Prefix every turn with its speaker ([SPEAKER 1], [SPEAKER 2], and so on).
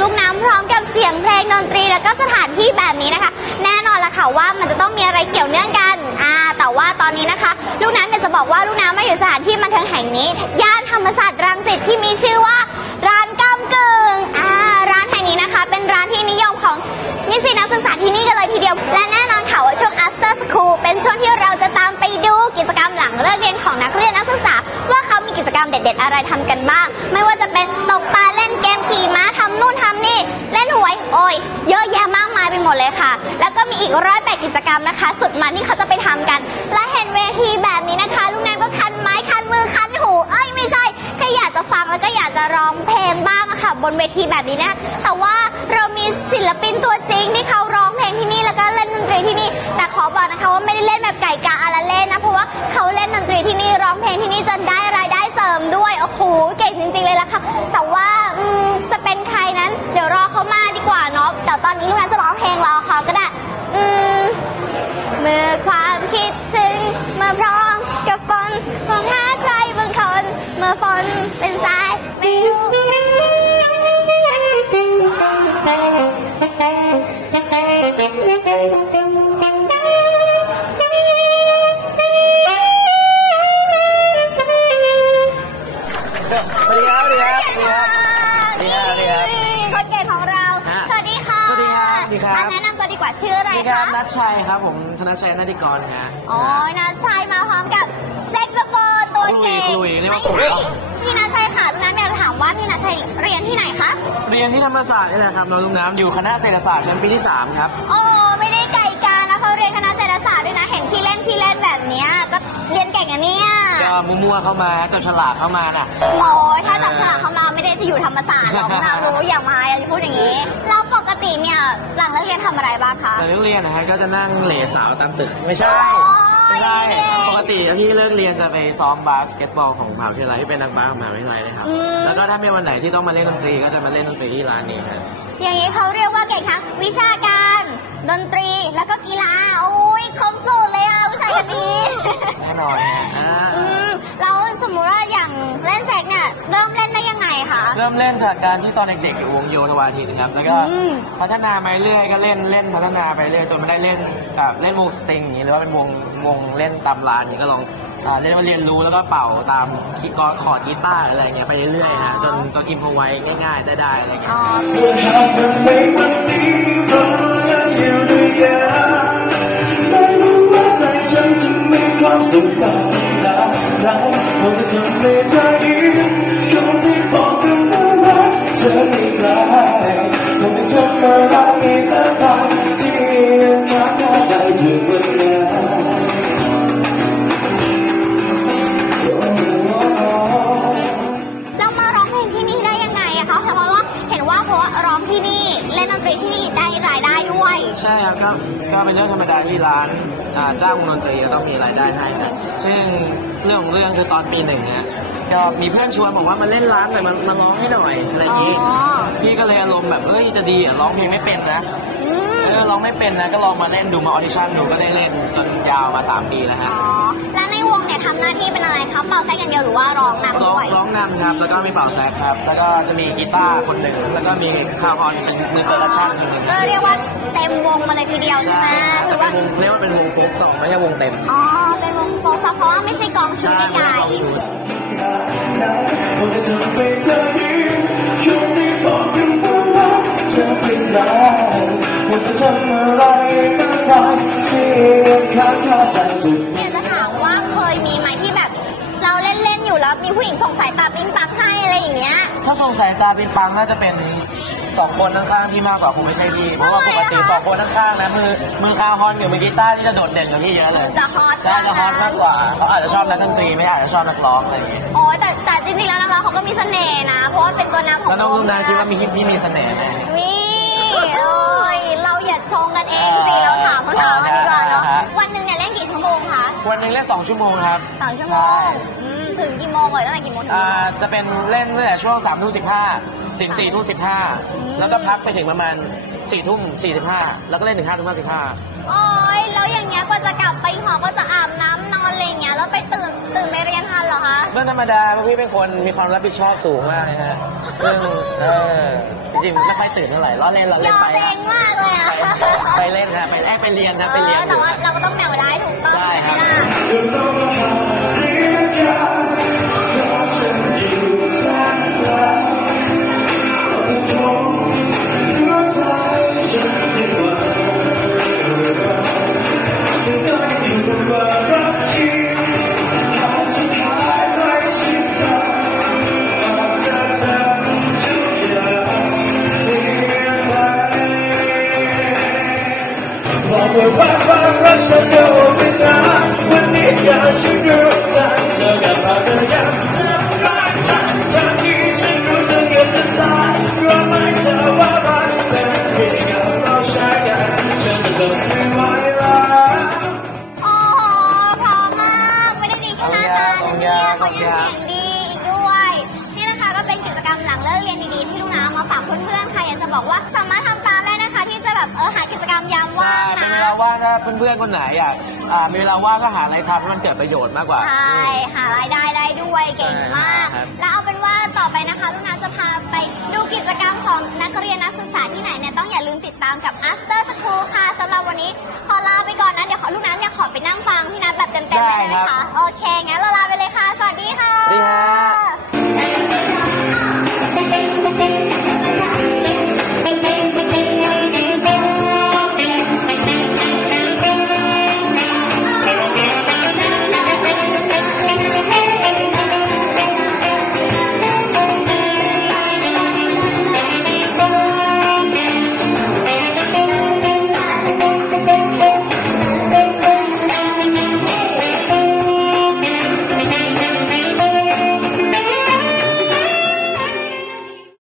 [SPEAKER 1] ลูกน้ำพร้อมกับเสียงเพลงดนตรี แล้วก็สถานที่แบบนี้นะคะ แน่นอนละค่ะว่ามันจะต้องมีอะไรเกี่ยวเนื่องกันอ่าแต่ว่าตอนนี้นะคะ ลูกน้ำอยากจะบอกว่าลูกน้ำมาอยู่สถานที่บันเทิงแห่งนี้ ย่านธรรมศาสตร์รังสิตที่มีชื่อว่าร้านกำกึ่งอ่าร้านแห่งนี้นะคะ เป็นร้านที่นิยมของนิสิตนักศึกษาที่นี่กันเลยทีเดียว และแน่นอนค่ะว่าช่วง after school เป็นช่วงที่เราจะตามไปดูกิจกรรมหลังเลิกเรียนของนักเรียนนักศึกษา ว่าเขามีกิจกรรมเด็ด ๆ อะไรทำกันบ้าง ไม่ว่าจะเป็นตกปลาเล่นเกมขี่ม้า โอ้ยเยอะแยะมากมายไปหมดเลยค่ะ แล้วก็มีอีกร้อยแปดกิจกรรมนะคะ สุดมันที่เขาจะไปทำกัน และเห็นเวทีแบบนี้นะคะลูกแนมก็คันไม้คันมือคันหูเอ้ยไม่ใช่แค่อยากจะฟังแล้วก็อยากจะร้องเพลงบ้างอะค่ะ บนเวทีแบบนี้นะแต่ว่าเรามีศิลปินตัวจริงที่เขาร้องเพลงที่นี่แล้วก็เล่นดนตรีที่นี่ แต่ขอบอกนะคะว่าไม่ได้เล่นแบบไก่กาอาราเล่นนะเพราะว่าเขาเล่นดนตรีที่นี่ร้องเพลงที่นี่จนได้รายได้เสริมด้วยโอ้โหเก่งจริงๆเลยล่ะค่ะ แต่ว่าจะเป็นใครนั้น เดี๋ยวรอเขามา ตอนนี้ลูกแม่จะร้องเพลงรอเขาก็ได้อืมเมื่อความคิดถึงมาพร้อมกับฝนมองหาใครบางคนเมื่อฝนเป็นสายไม่รู้
[SPEAKER 2] สวัสดีครับสวัสดีครับสวัสดีครับ สดีครับสวัสดีครับ
[SPEAKER 1] อะแนะนำตัวดีกว่าชื่ออะไร
[SPEAKER 2] สวัสดีครั
[SPEAKER 1] คะ
[SPEAKER 2] บนัทชัยครับผมธนชัยนาติกรนะฮะ
[SPEAKER 1] อ๋อนัทชัยมาพร้อมกับแซกโซโฟนตัวเก่ง
[SPEAKER 2] คลุยคลุยเรียก
[SPEAKER 1] ไม่
[SPEAKER 2] ว่าคลุย
[SPEAKER 1] ใช่พี่นัทชัยค่ะลูกน้ำอยากจะถามว่าพี่นัทชัยเรียนที่ไหนคะ
[SPEAKER 2] เรียนที่ธรรมศาสตร์นี่แหละครับน้องลุงน้ำอยู่คณะเศรษฐศาสตร์ชั้นปีที่ 3 ครับ
[SPEAKER 1] โอ้ไม่ได้ไก่กานะเขาเรียนคณะเศรษฐศาสตร์ด้วยนะเห็นที่เล่นที่เล่นแบบเนี้ยก็เรียนเก่งอันเนี้ย
[SPEAKER 2] ก็มั่วๆเข้ามาจับฉลากเข้ามาน่ะ
[SPEAKER 1] โอ้ยถ้าจับฉลากเขามาไม่ได้ที่อยู่ธรรมศาสตร์หรอกนะรู้อย่ามาอย่าพูดอย่างนี้แล้วปก ติเนี่ยหลังเลิกเรียนทำอะไรบ้างคะ
[SPEAKER 2] แต่นักเรียนนะฮะก็จะนั่งเหล่สาวตามตึกไม่ใช่
[SPEAKER 1] โอ้ย
[SPEAKER 2] ไม่ใช่
[SPEAKER 1] เด็ก
[SPEAKER 2] ปกติที่เลิกเรียนจะไปซ้อมบาสเกตบอลของมหาวิทยาลัยที่เป็นนักบาสของมหาวิทยาลัยนะครับ
[SPEAKER 1] อืม
[SPEAKER 2] แล้วก็ถ้ามีวันไหนที่ต้องมาเล่นดนตรีก็จะมาเล่นดนตรีที่ร้านนี้ครับ
[SPEAKER 1] อย่างนี้เขาเรียกว่าเก่งทั้งวิชาการดนตรีแล้วก็กีฬาโอ้ยครบสูตรเลยอะผู้ชายคนนี้
[SPEAKER 2] แน่นอน
[SPEAKER 1] เริ่มเล่น
[SPEAKER 2] จากการที่ตอนเด็กๆอยู่วงโยธวาทินครับ แล้วก็
[SPEAKER 1] อืม
[SPEAKER 2] พัฒนามาเรื่อยก็เล่นเล่นพัฒนาไปเรื่อยจนมาได้เล่นแบบเล่นวงสตริงอย่างนี้หรือว่าเป็นวงวงเล่นตามร้านนี้ก็ลองอ่าเล่นมาเรียนรู้แล้วก็เป่าตามคีย์กอร์ดคอร์ดกีตาร์อะไรเงี้ยไปเรื่อยๆฮะจนจนอิมพอไว้ง่าย ๆ ได้ได้อะไรเงี้ย
[SPEAKER 1] อ๋อ
[SPEAKER 3] จะหากวันในวันนี้
[SPEAKER 1] ว่าเห็นว่าเพราะว่าร้องที่นี่เล่นดนตรีที่นี่ได้รายได้ด้วย
[SPEAKER 2] ใช่ครับก็ก็เป็นเรื่องธรรมดาที่ร้านอ่าจ้างวงดนตรีก็ต้องมีรายได้ให้ครับซึ่งเรื่องของเรื่องคือตอนปีหนึ่งเนี่ยก็มีเพื่อนชวนบอกว่ามาเล่นร้านหน่อยมามาร้องให้หน่อยอะไรอย่างนี้
[SPEAKER 1] อ๋อ
[SPEAKER 2] พี่ก็เลยอารมณ์แบบเอ้ยจะดีอะร้องเพลงไม่เป็นนะ
[SPEAKER 1] อืม
[SPEAKER 2] เออร้องไม่เป็นนะก็ลองมาเล่นดูมาออดิชั่นดูก็ได้เล่นจนยาวมา3ปีแล้วฮะ
[SPEAKER 1] อ๋อ ทำหน้าที่เป็นอะไรคะเป่าแซกอย่างเดียวหรือว่าร้องนำ
[SPEAKER 2] ร้อง
[SPEAKER 1] ด้วย
[SPEAKER 2] ร้องนำครับ แล้วก็มีเป่าแซกครับ แล้วก็จะมีกีตาร์คนหนึ่ง แล้วก็มีคาวฮอนเป็นมือเปอร์คัชชั่นคนหนึ่ง
[SPEAKER 1] ก็เรียกว่าเต็มวงมาเลยทีเดียวใช่
[SPEAKER 2] ใช่
[SPEAKER 1] ไหม
[SPEAKER 2] ครับ
[SPEAKER 1] คื
[SPEAKER 2] จะ
[SPEAKER 1] อ
[SPEAKER 2] เป็
[SPEAKER 1] ว่าน
[SPEAKER 2] วงเรียกว่าเป็นวงโฟกสองไม่ใช่วงเต็ม
[SPEAKER 1] อ๋อ เป็นวงโฟล์คเพราะว่าไม่ใช่กองชุด
[SPEAKER 2] ใช่
[SPEAKER 1] ใหญ่
[SPEAKER 2] ไม่ใช่กองชุด
[SPEAKER 3] คงจะทำให้เธอยิ้มช่วงที่บอกกันว่ารักเธอเป็นไรคงจะทำอะไรก็ได้ที่ยังค้างคาใจ
[SPEAKER 1] มีผู้หญิงส่งสายตาปิ๊งปังให้อะไรอย่างเงี้ย
[SPEAKER 2] ถ้าสงสายตาเป็นปังน่าจะเป็นสองคนข้างๆที่มากกว่าคงไม่ใช่พี่เพราะว่าปกติสองคนข้างๆนะมือมือคาวฮอนกับมือกีตาร์ที่จะโดดเด่นกว่าพี่เยอะเลย
[SPEAKER 1] จะฮอต
[SPEAKER 2] ใช่จะฮอตมากกว่าเขาอาจจะชอบนักดนตรีไม่อาจจะชอบนักร้องอะไรอย่างเงี้ย
[SPEAKER 1] โอ้ยแต่แต่จริงๆแล้วนักร้องเขาก็มีเสน่ห์นะ เพราะว่าเป็นตัวนำของ
[SPEAKER 2] แล้วน้อง
[SPEAKER 1] ว
[SPEAKER 2] ลูกนาคิดว่ามีฮิปพี่มีเสน่ห์ไหม
[SPEAKER 1] วิโอ้ยเราอย่าชงกันเองสิเราถามคำถามกันดีกว่าเนาะ
[SPEAKER 2] อ่าฮะ
[SPEAKER 1] วันหนึ่งเนี่ยเล่นกี่ชั่วโมงคะ
[SPEAKER 2] วันหนึ่งเล่นสองชั่วโมงครับ
[SPEAKER 1] สองชั่วโมงอืม ถึงกี่โมงเลยตั้งแต่กี่โมงถึง
[SPEAKER 2] อ่า
[SPEAKER 1] กี่โมง
[SPEAKER 2] จะเป็นเล่นตั้งแต่ช่วงสามทุ่มสิบห้าถึงสี่ทุ่มสิบห้าแล้วก็พักไปถึงประมาณสี่ทุ่มสี่สิบห้าแล้วก็เล่นถึงห้าทุ่มห้าสิบห้า
[SPEAKER 1] โอ้ยแล้วอย่างเงี้ยกว่าจะกลับไปหอก็จะอาบน้ำนอนอะไรอย่างเงี้ยแล้วไปตื่นตื่นไปเรียนทันเหรอคะ
[SPEAKER 2] เรื่องธรรมดาเพราะพี่เป็นคนมีความรับผิดชอบสูงมากนะฮะซึ่งเออจริงๆไม่ค่อยตื่นเท่าไหร่ล้อเล่นล้อยเล่น
[SPEAKER 1] อ
[SPEAKER 2] ไป
[SPEAKER 1] ตัวเองมากเลยอะ
[SPEAKER 2] ไปเล่นนะไปเอ้ยไปเรียนนะไปเรียน
[SPEAKER 1] เออ
[SPEAKER 2] อ
[SPEAKER 1] แต่
[SPEAKER 2] ยู่
[SPEAKER 1] ว่าเราก็ต้องแบ่งเวลาให้ถูกต้อง
[SPEAKER 2] ใช่ครับ
[SPEAKER 1] ไหมล่ะ
[SPEAKER 3] อยู่ต
[SPEAKER 1] น้าตานะเนี่ยเขายังเสียงดีอีกด้วย นี่นะคะก็เป็นกิจกรรมหลังเลิกเรียนดีๆที่ลูกน้ำเอามาฝากเพื่อนๆค่ะอยากจะบอกว่าสามารถทำตามได้นะคะ ที่จะแบบเออหากิจกรรมยาม
[SPEAKER 2] ใช่
[SPEAKER 1] ว่าง
[SPEAKER 2] เป็น
[SPEAKER 1] นะ
[SPEAKER 2] เวลาว่างถ้าเพื่อนๆคนไหนอยากอ่ามีเวลาว่างก็หาอะไรทำให้มันเกิดประโยชน์มากกว่า
[SPEAKER 1] ใช่หารายได้ได้ด้วยเก่งมาก
[SPEAKER 2] ใช่ครับ
[SPEAKER 1] แล้วเอาเป็นว่าต่อไปนะคะ ลูกน้ำจะพาไปดูกิจกรรมของนักเรียนนักศึกษาที่ไหนเนี่ยต้องอย่าลืมติดตามกับ After School ค่ะสำหรับวันนี้ขอลาไปก่อนนะเดี๋ยวขอลูกน้ำเนี่ยขอไปนั่งฟังพี่นัทแบบเต็มๆเลยได้ไหม
[SPEAKER 2] ได้ครั
[SPEAKER 1] คะ
[SPEAKER 2] บ
[SPEAKER 1] โอเคงั้นเราลาไปเลย